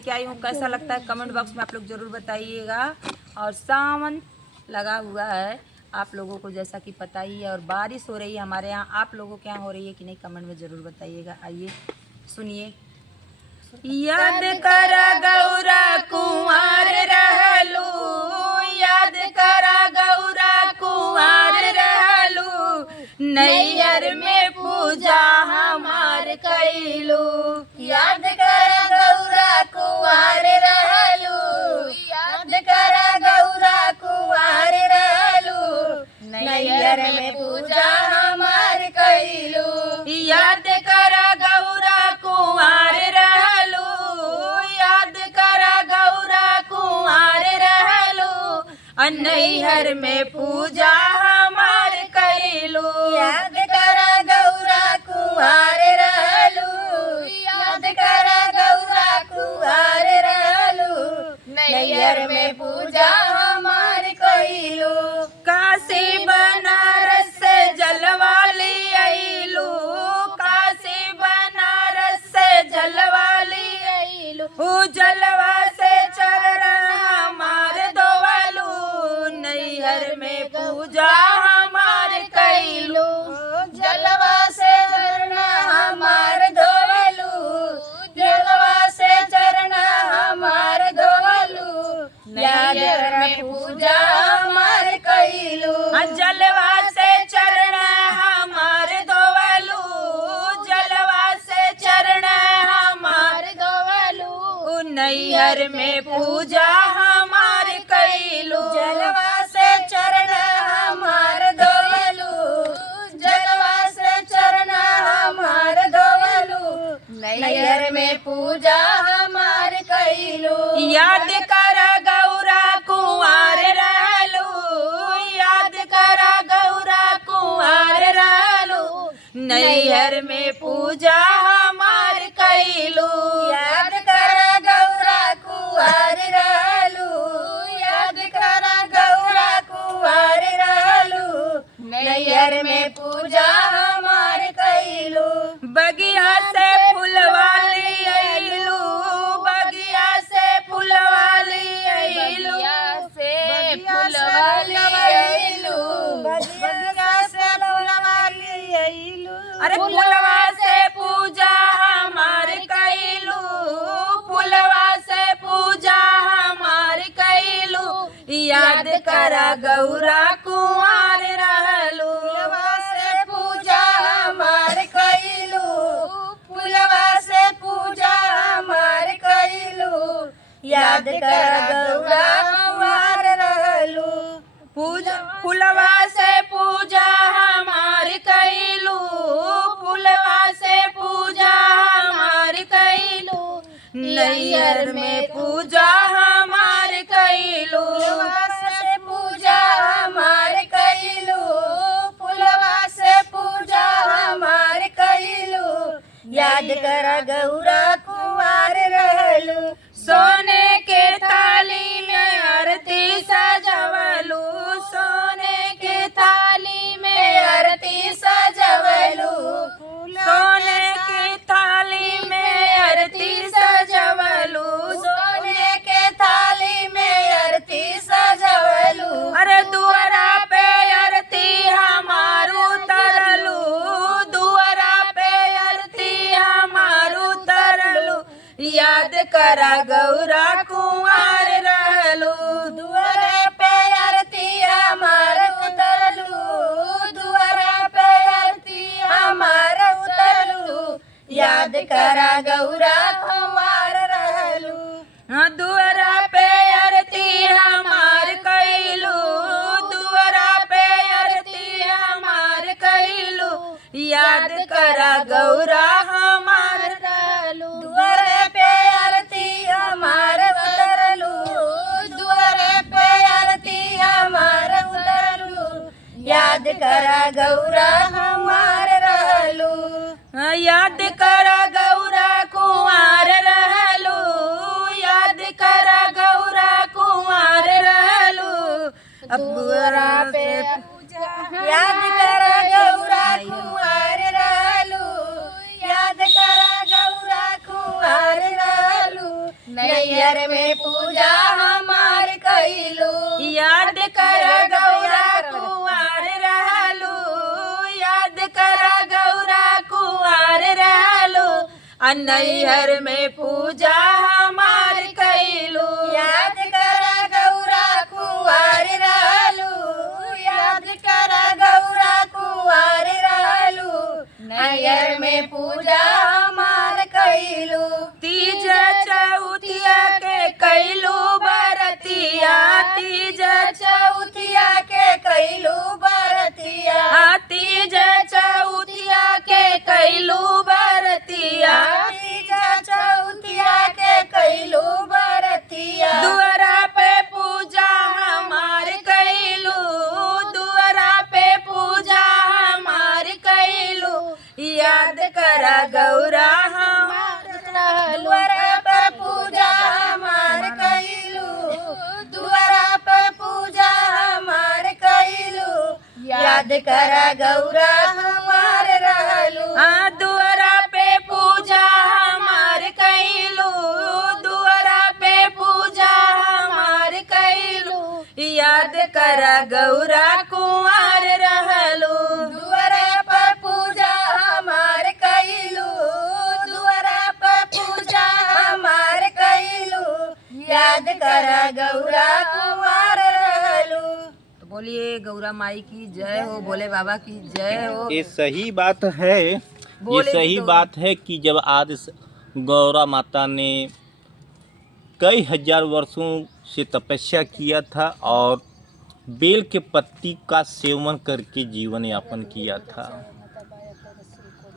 लेके आई हूँ। कैसा लगता है कमेंट बॉक्स में आप लोग ज़रूर बताइएगा। और सावन लगा हुआ है आप लोगों को जैसा कि पता ही है, और बारिश हो रही है हमारे यहाँ। आप लोगों के यहाँ हो रही है कि नहीं कमेंट में ज़रूर बताइएगा। आइए सुनिए। याद कर गौरा कुंवर रहलू, याद कर गौरा कुंवर रहलू, नैयर में पूजा हमार कैलू। याद कर गौरा कुंवर रहलू, याद कर गौरा कुंवर रहलू, नैयर में पूजा हमार कैलू। याद कर गौरा कुंवर रहलू, याद कर गौरा कुंवर रहलू, नैहर में पूजा हमार कैलू। याद कर गौरा कुंवर रहलू, याद कर गौरा कुंवर रहलू, नैयर में पूजा हमार कैलू। काशी बनारस से जलवाली अइलू, काशी बनारस से जलवाली कैलू। जलवा से चरण हमार दोवलू, नैहर में पूजा हमार कैलू। जलवा से चरण हमार धोवलू, जलवा से चरण हमार धोवलू, नैयर में पूजा हमार कैलू। जलवा से चरण हमार दोवलू, जलवा से चरण हमार धोवलू, नैहर में पूजा हमार कैलू। जलवा से चरण हमार धोवलू, जलवा से चरण हमार धोवलू, नैयर में पूजा हमार कैलू। याद कर गौरा कुंवर रहलू, याद कर गौरा कुंवर रहलू, नैहर में पूजा हमार कैलू। याद कर गौरा कुंवर रहलू, याद कर गौरा कुंवर रहलू, नैयर में पूजा हमार कैलू। बगिया से फुलवाली अइलू, बगिया से फुलवाली अइलू, से फुलवाली अइलू, बगिया से फुलवाली अइलू। अरे फुलवा से पूजा हमार कैलू, फुलवा से पूजा हमार कैलू, याद कर गौरा कुंवर रहलू। फुलवा से पूजा हमार कैलू, फुलवा से पूजा हमार कैलू, याद कर गौरा कुंवर रहलू। पूजा फुलवा से पूजा हमार कैलू, फुलवा से पूजा हमार कैलू, नैहर में पूजा हमार कैलू। फुलवा से पूजा हमार कैलू, फुलवा से पूजा हमार कैलू, याद कर गौरा कुंवर रहलू। सोने के थाली में आरती सजवलू, सोने के थाली में आरती सजवलू, सोने की थाली में आरती सजवलू, सोने के थाली में आरती सजवलू। अरे दुआरा पे आरती हमार उतरलू, दुआरा पे आरती हमार उतरलू, याद कर गौरा कुंवर रहलू। दुआरे पे आरती हमार उतरलू, दुआरे पे आरती हमार उतरलू, याद कर गौरा कुंवर रहलू। दुआरा पे आरती हमार कैलू, दुआरा पे आरती हमार कैलू, याद कर गौरा हमार रहलू। दुआरे पे आरती हमार उतरलू, दुआरे पे आरती हमार उतरलू, याद कर गौरा हमार रहलू। याद कर गौरा कुंवर रहलू, याद कर गौरा कुंवर रहलू, अब दुआरा पे याद कर गौरा कुंवर रहलू, याद कर गौरा कुंवर रहलू, नैहर में पूजा हमार कैलू याद कर गौरा कुंवार रहलू, याद कर गौरा कुंवार रहलू, नैहर में पूजा हमार कैलू। याद कर गौरा कुंवार रहलू, याद कर गौरा कुंवार रहलू, नैहर में पूजा हमार कैलू। तीज चौथिया के कैलू बरतिया, तीज चौथिया के कैलू बरतिया, तीज चौथिया के कैलू बरतिया, तीज चौथिया के कैलू बरतिया। दुआरा पे पूजा हमार कैलू, दुआरा पे पूजा हमार कैलू, याद कर गौरा हमार दुआरा पर पूजा हमार कैलू, दुआरा पर पूजा हमार कैलू, याद कर गौरा हमार रहलू। दुआरा पे पूजा हमार कैलू, दुआरा पे पूजा हमार कैलू, याद कर गौरा कुंवार रहलू। दुआरा पर पूजा हमार कैलू, दुआरा पर पूजा हमार कैलू, याद कर गौरा कुंवार रहलू। तो बोलिए गौरा माई की जय हो, भोले बाबा की जय हो। ये सही बात है, ये बोले सही तो। बात है कि जब आज गौरा माता ने कई हजार वर्षों से तपस्या किया था और बेल के पत्ती का सेवन करके जीवन यापन किया था।